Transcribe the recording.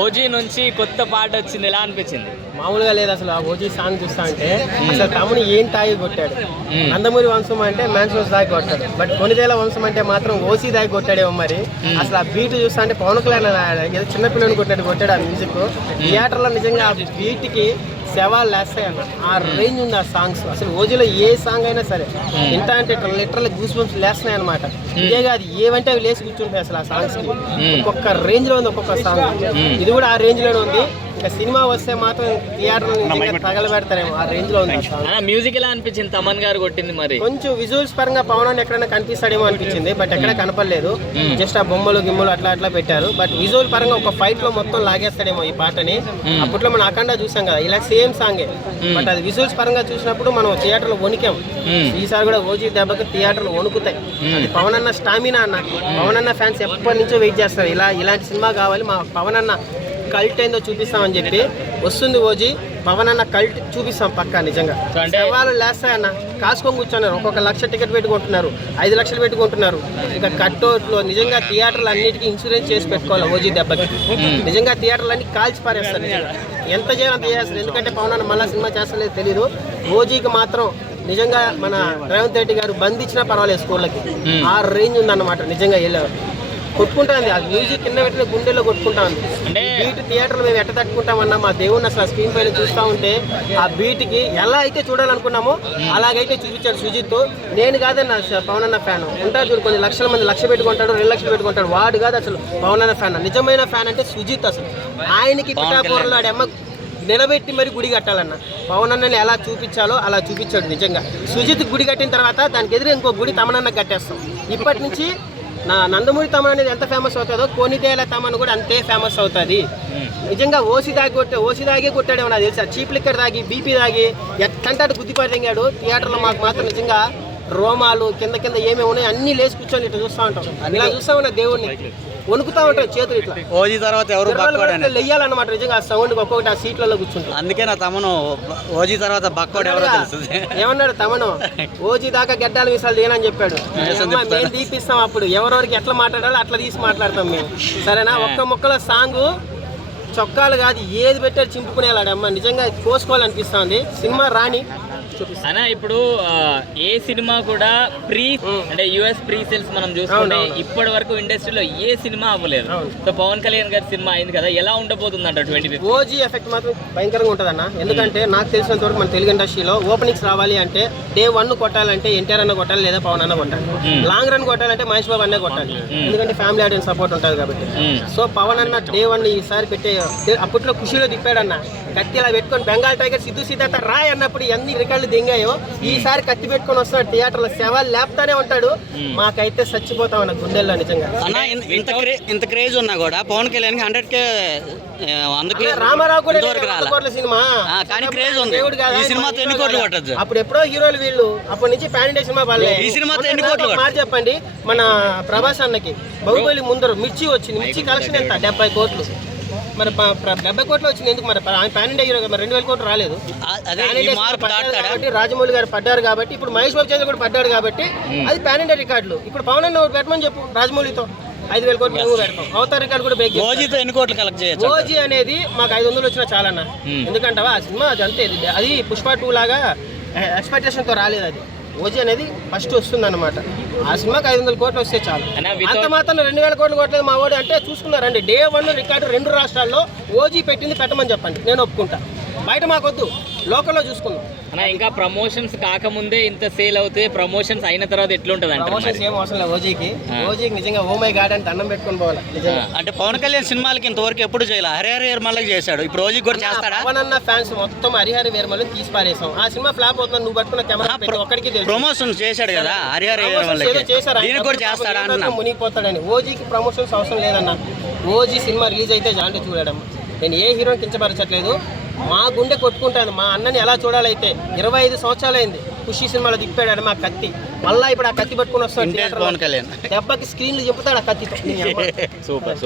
OG నుంచి కొత్త పాట వచ్చింది, ఎలా అనిపించింది? మామూలుగా లేదు అసలు. ఆ ఓజీ సాంగ్ చూస్తా అంటే అసలు తమ్ముని ఏం తాగి కొట్టాడు. నందమూరి వంశం అంటే మ్యాన్సోన్స్ దాగి కొట్టాడు, బట్ కొనిదేల వంశం అంటే మాత్రం ఓసీ దాగి కొట్టాడేమో మరి. అసలు ఆ బీట్ చూస్తా అంటే పవన్ కళ్యాణ్ ఏదో చిన్నపిల్లని కొట్టాడు ఆ మ్యూజిక్. థియేటర్లో నిజంగా ఆ బీట్కి శవాలు లేస్తాయన్న, ఆ రేంజ్ ఉంది ఆ సాంగ్స్. అసలు ఓజీలో ఏ సాంగ్ అయినా సరే ఇంత అంటే లిటరల్ గూస్ బంప్స్ లేస్తున్నాయి అనమాట. ఇదే కాదు, ఏవంటే అవి లేచి కూర్చుంటాయి అసలు ఆ సాంగ్స్ కి. ఒక్కొక్క రేంజ్ లో ఉంది ఒక్కొక్క సాంగ్. ఇది కూడా ఆ రేంజ్ లోనే ఉంది. ఇంకా సినిమా వస్తే మాత్రం థియేటర్ తగలబెడతారేమో, ఆ రేంజ్ లో ఉంది ఆ సాంగ్. మ్యూజిక్ ఎలా అనిపించింది? తమన్ గారు కొట్టింది మరి కొంచెం విజువల్స్ పరంగా పవన్ ఎక్కడైనా కనిపిస్తాడేమో అనిపించింది, బట్ ఎక్కడ కనపడలేదు. జస్ట్ ఆ బొమ్మలు గిమ్మలు అట్లా పెట్టారు. బట్ విజువల్ పరంగా ఒక ఫైట్ లో మొత్తం లాగేస్తాడేమో ఈ పాటని. అప్పట్లో మనం అఖండ చూసాం కదా, ఇలా సేమ్ సాంగే. బట్ అది విజువల్స్ పరంగా చూసినప్పుడు మనం థియేటర్ లో వణికాం. ఈసారి కూడా ఓజీ దెబ్బకి థియేటర్ లో వణుకుతాయి. అది పవన్ అన్న స్టామినా అన్న. పవన్ అన్న ఫ్యాన్స్ ఎప్పటి నుంచో వెయిట్ చేస్తారు, ఇలాంటి సినిమా కావాలి, మా పవన్ అన్న కల్ట్ ఏందో చూపిస్తామని చెప్పి వస్తుంది ఓజీ. పవన్ అన్న కల్ట్ చూపిస్తాం పక్కా. నిజంగా వాళ్ళు లేస్తాయన్న, కాసుకొని కూర్చున్నారు. ఒక్కొక్క లక్ష టికెట్ పెట్టుకుంటున్నారు, 5 లక్షలు పెట్టుకుంటున్నారు. ఇక కట్టోట్లో నిజంగా థియేటర్లు అన్నిటికీ ఇన్సూరెన్స్ చేసి పెట్టుకోవాలి ఓజీ దెబ్బకి. నిజంగా థియేటర్లు అన్ని కాల్చి పారేస్తారు. ఎంత చేయాలి అంత చేస్తారు, ఎందుకంటే పవన్ అన్న మళ్ళీ సినిమా చేస్తలేదు తెలీదు. ఓజీకి మాత్రం నిజంగా మన రేవంత్ రెడ్డి గారు బంధించినా పర్వాలేదు స్కూళ్ళకి. ఆ రేంజ్ ఉందన్నమాట. నిజంగా వెళ్ళారు కొట్టుకుంటుంది ఆ మ్యూజిక్ కింద పెట్టిన గుండెలో కొట్టుకుంటా ఉంది. బీట్ థియేటర్లో మేము ఎట్ట తట్టుకుంటామన్నా, మా దేవుడిని అసలు స్క్రీన్ పైన చూస్తూ ఉంటే ఆ బీట్కి ఎలా అయితే చూడాలనుకున్నామో అలాగైతే చూపించాడు సుజిత్. నేను కాదన్న పవన్ అన్న ఫ్యాన్. ఉంటారు చూడు, కొన్ని లక్షల మంది 1 లక్ష పెట్టుకుంటాడు, 2 లక్షలు పెట్టుకుంటాడు. వాడు కాదు అసలు పవన్ అన్న ఫ్యాన్. నిజమైన ఫ్యాన్ అంటే సుజిత్. అసలు ఆయనకి పిఠాపురంలో ఆడమ్మ నిలబెట్టి మరి గుడి కట్టాలన్న. పవన్ అన్నని ఎలా చూపించాలో అలా చూపించాడు. నిజంగా సుజిత్ గుడి కట్టిన తర్వాత దానికి ఎదురు ఇంకో గుడి తమనన్న కట్టేస్తాం. ఇప్పటి నుంచి నా నందమూరి తమన్ అనేది ఎంత ఫేమస్ అవుతుందో కొనిదేల తమన్ కూడా అంతే ఫేమస్ అవుతుంది. నిజంగా ఓసీ దాగే కొట్టాడేమో నాకు తెలుసా. చీప్ లిక్కర్ తాగి బీపీ తాగి ఎట్టంటాడు గుద్దిపాటు తెంగాడు. థియేటర్లో మాకు మాత్రం నిజంగా రోమాలు కింద ఏమేమి ఉన్నాయి అన్ని లేచి కూర్చొని ఇట్లా చూస్తూ ఉంటాం. ఇలా చూస్తా ఉన్నా దేవుడిని వణుకుతా ఉంటాయి చేతులు ఇట్లా. ఓజీ తర్వాత ఎవరు వెయ్యాలన్నమాట నిజంగా ఆ సౌండ్ ఒక్కొక్కటి ఆ సీట్లలో కూర్చుంటాం. అందుకే నా తమను ఓజీ తర్వాత బక్కోడు ఎవరో తెలుసు. ఏమన్నాడు తమను, ఓజీ దాకా గడ్డాలు మీసాలు లేనని చెప్పాడు. మేము తీపిస్తాం, అప్పుడు ఎవరెవరికి ఎట్లా మాట్లాడాలో అట్లా తీసి మాట్లాడతాం మేము. సరేనా? ఒక్క ముక్కల సాంగ్ చొక్కాలు కాదు ఏది పెట్టారు చింపుకునేలాడమ్మ. నిజంగా కోసుకోవాలనిపిస్తుంది. సినిమా రాని అన్నా ఇప్పుడు ఏ సినిమా కూడా అంటే యుఎస్ ప్రీ సేల్స్ మనం చూసుకుంటే ఇప్పటి వరకు ఇండస్ట్రీలో ఏ సినిమా అవ్వలేదు. సో పవన్ కళ్యాణ్ గారి సినిమా అయింది కదా, ఎలా ఉండబోతుంది అంట 25? ఓజీ ఎఫెక్ట్ మాత్రం భయంకరంగా ఉంటుందన్న. ఎందుకంటే నాకు తెలిసినంత వరకు మన తెలుగు ఇండస్ట్రీలో ఓపెనింగ్స్ రావాలి అంటే డే 1 కొట్టాలంటే ఎన్టీఆర్ అన్న కొట్టాలి, లేదా పవన్ అన్న కొట్టాలి. లాంగ్ రన్ కొట్టాలంటే మహేష్ బాబు అన్నే కొట్టాలి, ఎందుకంటే ఫ్యామిలీ ఆడియన్స్ సపోర్ట్ ఉంటుంది కాబట్టి. సో పవన్ అన్న డే 1 ఈసారి పెట్టే అప్పట్లో ఖుషీలో తిప్పాడన్న. కత్తి ఇలా పెట్టుకొని బెంగాల్ టైగర్ సిద్ధు సిద్ధార్థ రాయ్ అన్నప్పుడు ఎన్ని రికార్డులు దింగాయో ఈసారి కత్తి పెట్టుకొని వస్తున్నాడు థియేటర్లో. శవాలు లేపుతానే ఉంటాడు. మాకైతే చచ్చిపోతాం అన్న గుండెల్లో. నిజంగా ఇంత క్రేజ్ ఉన్నా కూడా పవన్ కళ్యాణ్ 100K రామారావు కూడా సినిమా కానీ క్రేజ్ ఉంది. ఈ సినిమాతో ఎన్ని కోట్లు కొట్టచ్చు? అప్పుడు ఎప్పుడో హీరోలు వీళ్ళు అప్పటి నుంచి పాన్ ఇండియా సినిమా వాళ్ళే. ఈ సినిమాతో ఎన్ని కోట్లు మాట చెప్పండి. మన ప్రభాస్ అన్నకి బాహుబలి ముందర మిర్చి వచ్చింది. మిర్చి కలెక్షన్ ఎంత? 70 కోట్లు. మరి 70 కోట్లు వచ్చింది ఎందుకు? మరి పాన్ ఇండియా హీరో మరి 2000 కోట్లు రాలేదు. కాబట్టి రాజమౌళి గారు పడ్డారు కాబట్టి, ఇప్పుడు మహేష్ బాబు చేత కూడా పడ్డాడు కాబట్టి అది పాన్ ఇండియా రికార్డులు. ఇప్పుడు పవన్ అన్న పెట్టమని చెప్పు రాజమౌళితో 5000 కోట్లు మేము పెడతాం. అవతార్ రికార్డు కూడా బ్రేక్. ఓజీతో ఎన్ని కోట్లు కలెక్ట్ చేయొచ్చు? ఓజీ అనేది మాకు 500 వచ్చినా చాలన్నా. ఎందుకంటే ఆ సినిమా అది అంతే. అది పుష్ప 2 లాగా ఎక్స్పెక్టేషన్తో రాలేదు. అది ఓజీ అనేది ఫస్ట్ వస్తుంది అనమాట. ఆ సినిమాకి 500 కోట్లు వస్తే చాలు. అంత మాత్రం 2000 కోట్లు కొట్టలేదు మా వాడు అంటే చూసుకున్నారండి. డే 1 రికార్డు 2 రాష్ట్రాల్లో ఓజీ పెట్టింది పెట్టమని చెప్పండి, నేను ఒప్పుకుంటా. బయట మాకొద్దు, లోకల్లో చూసుకుందాం. ఇంకా ప్రమోషన్స్ కాకముందే ఇంత సేల్ అవుతే ప్రమోషన్స్ అయిన తర్వాత ఎట్లుంటది? ప్రమోషన్స్ ఏం అవసరం లేదు ఓజీకి. ఓజీకి నిజంగా ఓ మై గాడ్ అంటే అన్నం పెట్టుకొని పోవాలి. అంటే పవన్ కళ్యాణ్ సినిమాలకి ఇంతవరకు ఎప్పుడు చేయాలి, హరిహర వీరమల్లకి చేశాడు. ఇప్పుడు ఓజీ కూడా చేస్తాడా? పవన్ అన్న ఫ్యాన్స్ మొత్తం హరిహర వీరమల్ని తీసి పారేసాం. ఆ సినిమా ఫ్లాప్ అవుతుంది. నువ్వు పట్టుకున్న కెమెరా ఒక్కడికి ప్రమోషన్ చేశాడు కదా హరిహర వీరమల్లకి, మునిగిపోతాడని. ఓజీకి ప్రమోషన్స్ అవసరం లేదన్న. ఓజీ సినిమా రిలీజ్ అయితే జాంటే చూడడం. నేను ఏ హీరోని కించపరచట్లేదు. మా గుండె కొట్టుకుంటాను. మా అన్నని ఎలా చూడాలైతే 25 సంవత్సరాలైంది. ఖుషి సినిమాలో తిప్పాడు మా కత్తి. మళ్ళీ ఇప్పుడు ఆ కత్తి పట్టుకుని వస్తాడు. పవన్ కళ్యాణ్ దెబ్బకి స్క్రీన్లు చెప్తాడు ఆ కత్తితో. సూపర్.